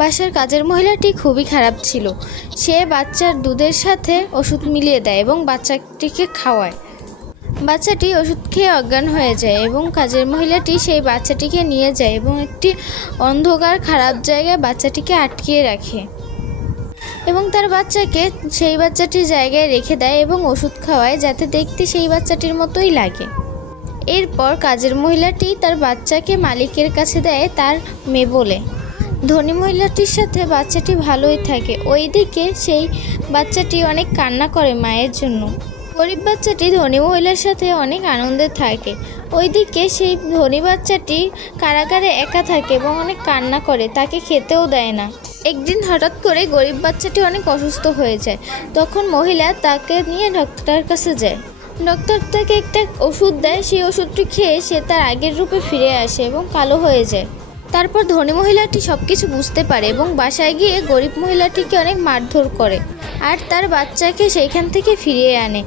বাসার কাজের মহিলাটি খুবই খারাপ ছিল। সে বাচ্চার দুধের সাথে ওষুধ মিলিয়ে দেয় এবং বাচ্চাটিকে খাওয়ায়। বাচ্চাটি ওষুধ খেয়ে অজ্ঞান হয়ে যায় এবং কাজের মহিলাটি সেই বাচ্চাটিকে নিয়ে যায় এবং একটি অন্ধকার খারাপ জায়গায় বাচ্চাটিকে আটকিয়ে রাখে এবং তার বাচ্চাকে সেই বাচ্চাটির জায়গায় রেখে দেয় এবং ওষুধ খাওয়ায় যাতে দেখতে সেই বাচ্চাটির মতোই লাগে। এরপর কাজের মহিলাটি তার বাচ্চাকে মালিকের কাছে দেয় তার মেয়ে বলে। ধনী মহিলাটির সাথে বাচ্চাটি ভালোই থাকে। ওইদিকে সেই বাচ্চাটি অনেক কান্না করে মায়ের জন্য। গরিব বাচ্চাটি ধনী মহিলার সাথে অনেক আনন্দে থাকে। ওইদিকে সেই ধনী বাচ্চাটি কারাগারে একা থাকে এবং অনেক কান্না করে, তাকে খেতেও দেয় না। একদিন হঠাৎ করে গরিব বাচ্চাটি অনেক অসুস্থ হয়ে যায়। তখন মহিলা তাকে নিয়ে ডক্টরের কাছে যায়। ডক্টর তাকে একটা ওষুধ দেয়। সেই ওষুধটি খেয়ে সে তার আগের রূপে ফিরে আসে এবং কালো হয়ে যায়। তারপর ধনী মহিলাটি সব কিছু বুঝতে পারে এবং বাসায় গিয়ে গরিব মহিলাটিকে অনেক মারধর করে আর তার বাচ্চাকে সেইখান থেকে ফিরিয়ে আনে।